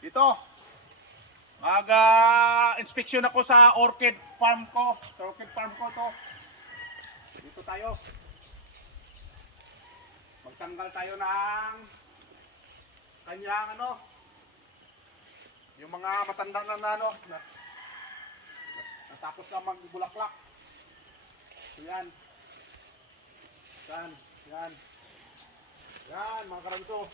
Dito. Mag-inspection ako sa orchid farm ko. Sa orchid farm ko to. Dito tayo. Magtanggal tayo ng kanyang yung mga matandang na natapos na magbulaklak. So yan. Yan. Yan mga karanso.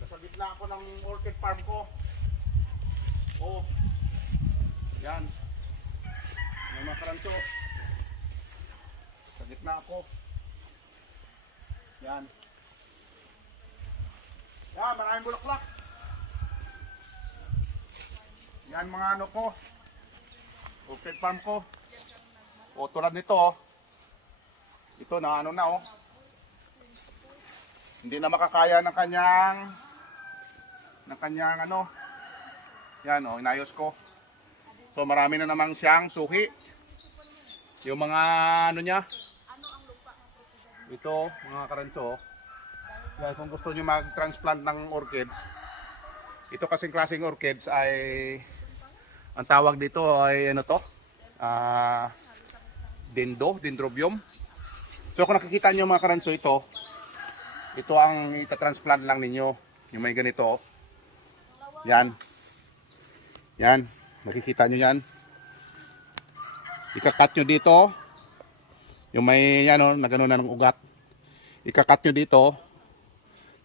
Nasa gitna ako ng orchid farm ko. Oh. Yan. Yan mga karanso. Sa gitna ako. Yan. Yan, maraming bulaklak. Yan mga ko. Orchid farm ko. O tulad nito ito na hindi na makakaya ng kanyang yan inayos ko. So marami na namang siyang suhi. Yung mga niya. Ito mga karanso. Guys, kung gusto niyo mag-transplant ng orchids, ito kasing klaseng orchids ay ang tawag dito ay dendrobium. So kung nakikita nyo mga karanso, ito ang itatransplant lang ninyo. Yung may ganito. Yan. Yan. Makikita nyo yan. Ikakat nyo dito. Yung may na gano'n na ng ugat. Ikakat nyo dito.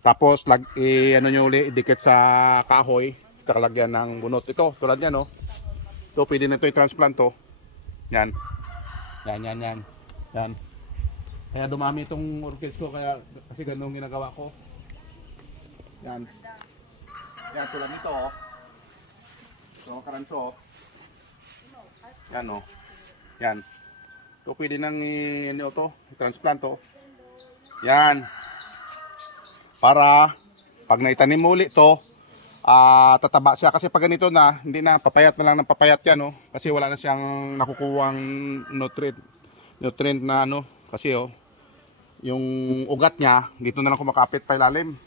Tapos nyo uli, idikit sa kahoy. Kakalagyan ng bunot. Ito, tulad yan So pwede na ito i-transplant to. Yan. Yan. Kaya dumami itong orchids ko kasi ganun ginagawa ko. Yan. Yan tulad nito So karanso. Yan Yan. So pwede nang i-transplant to. Yan. Para pag naitanim mo ulit to, tataba siya kasi pag ganito na, hindi na papayat na lang ng papayat yan kasi wala na siyang nakukuhang nutrient na kasi yung ugat niya dito na lang kumakapit pa ilalim.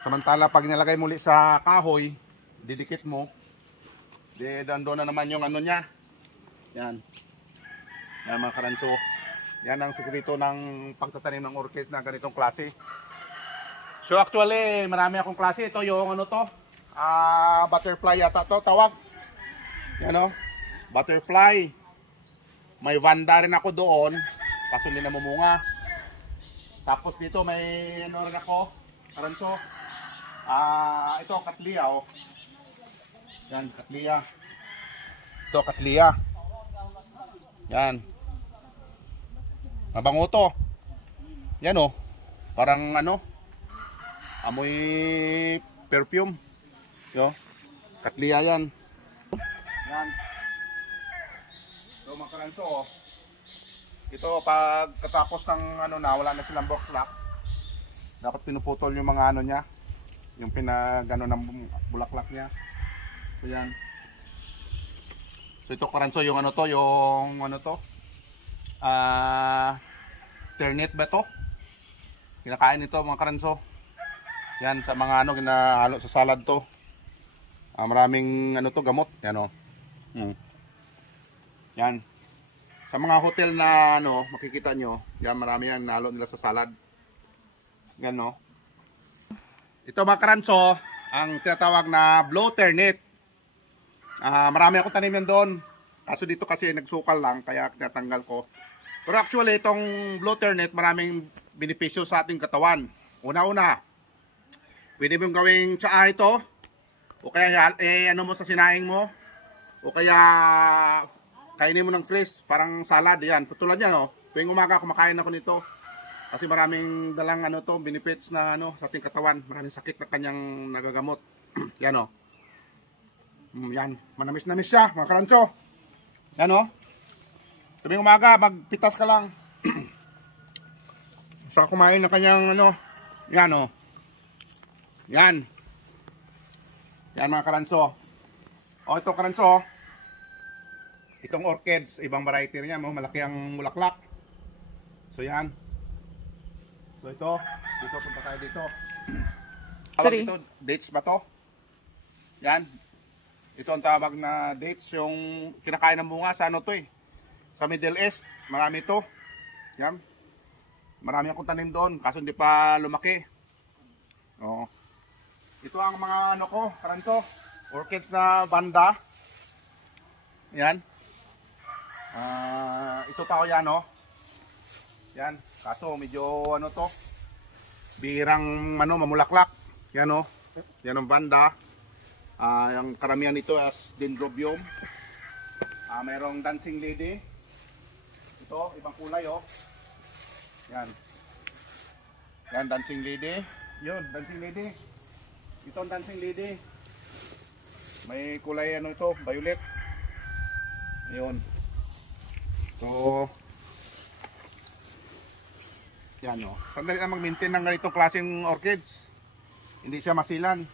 Samantala pag nilagay muli sa kahoy, didikit mo, doon na naman yung niya. Yan. Yan mga karanso. Yan ang sekreto ng pagtatanim ng orchids na ganitong klase. So actually, marami akong klase. Ito yung butterfly yata to tawag. Yan butterfly. May vanda rin ako doon. Kaso hindi namumunga. Tapos dito may rin ako. Karanso. Ito katlia Yan, katlia. Ito katlia. Yan. Mabango to. Yan parang amoy perfume. Katlia yan. Yan. So mga karanso ito pag katapos ng wala na silang bulaklak, dapat pinuputol yung mga niya, yung pinagano ng bulaklak niya. So yan. So ito karanso yung ternit ba to? Kinakain ito mga karanso. Yan sa mga ginahalo sa salad to. Maraming to gamot. Yan Yan. Sa mga hotel na makikita nyo, yan marami yan nahalo nila sa salad. Yan Ito mga karanso, ang tinatawag na blue ternit. Marami akong tanim yan doon. Kaso dito kasi nagsukal lang kaya tinatanggal ko. Pero actually itong blue ternit maraming benepisyo sa ating katawan. Una-una, pwede mong gawing tsaa ito. O kaya mo sa sinaing mo. O kaya kainin mo ng fresh, parang salad yan. Tulad yan tuwing umaga kumakain ako nito. Kasi maraming dalang benefits na sa ating katawan. Maraming sakit na kanyang nagagamot. Yan yan, manamis-namis siya mga karanso. Yan tuwing umaga magpitas ka lang. Saka kumain ng kanyang yan Yan. Yan mga karanso. Ito karanso. Itong orchids, ibang variety niya, malaki ang bulaklak. So yan. So ito, punta tayo dito. Tawag Three. ito, dates ba to? Yan. Ito ang tawag na dates, yung kinakain ng bunga sa ano to eh. Sa Middle East, marami to. Yan. Marami akong tanim doon, kaso hindi pa lumaki. Oo. Ito ang mga ano ko, karanso. Orchids na banda. Yan. Ito tao yan, oh. Yan. Kaso medyo ano to. Bihirang ano, mamulaklak. Yan, oh. Yan ang banda. Yung karamihan nito as dendrobium. Mayroong dancing lady. Ito, ibang kulay, oh. Yan. Yan, dancing lady. Yun, dancing lady. Ito ang dancing lady. May kulay ano ito, violet. Ayun. So, yan o. Sandali lang mag-maintain ng ganitong klaseng orchids. Hindi siya masilan.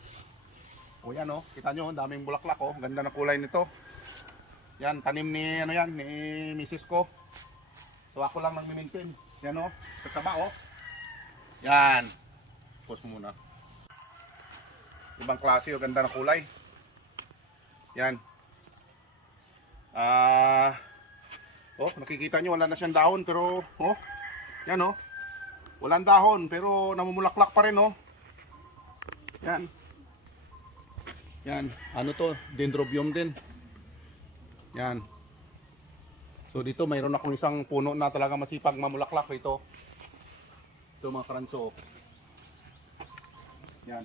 O yan o, kita nyo, daming bulaklak o. Ganda na kulay nito. Yan, tanim ni, ano yan, ni misis ko. So ako lang nag-maintain. Yan o, kasama o. Yan. Pause muna. Ibang klase o, ganda na kulay. Yan. Nakikita nyo, wala na siyang dahon. Pero, yan o. Walang dahon, pero namumulaklak pa rin o. Yan. Yan. Ano to? Dendrobium din. Yan. So dito mayroon akong isang puno na talaga masipag mamulaklak ito. Ito mga karanso. Yan.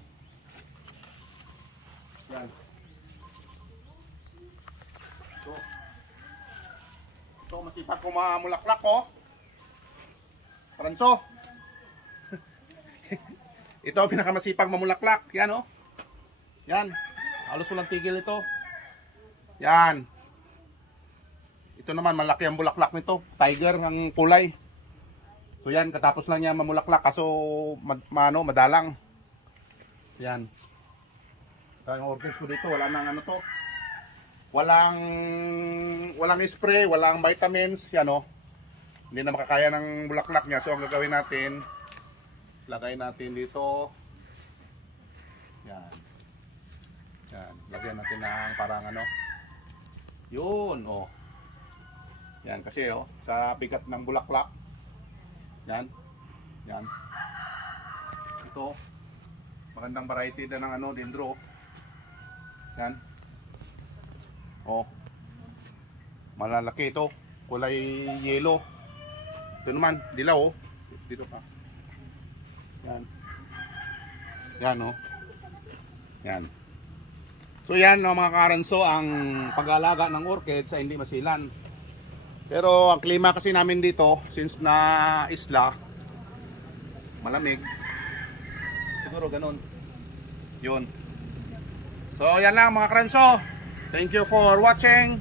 Yan. Ito masipag ko mamulaklak oh. Karanso. Ito pinakamasipag mamulaklak. Yan oh. Yan. Halos walang tigil ito. Yan. Ito naman malaki ang bulaklak nito. Tiger ang kulay. So yan, katapos lang niya mamulaklak kaso madalang. Yan. Yung orchids ko dito, wala nang ano to. Walang spray, walang vitamins, yan oh. Hindi na makakaya ng bulaklak niya. So ang gagawin natin, lagay natin dito. Yan. Yan, lagyan natin ng parang ano. Yun, oh. Yan kasi oh, sa bigat ng bulaklak. Yan. Yan. Ito. Magandang variety na ng ano, dendro. Yan. Oh. Malalaki ito. Kulay yellow. Ito naman, dilaw oh. Dito pa. Yan. Yan oh. Yan. So yan mga karanso, ang pag-aalaga ng orchids ay hindi masilan. Pero ang klima kasi namin dito, since na isla, malamig. Siguro ganun. Yun. So yan lang mga karanso. Thank you for watching.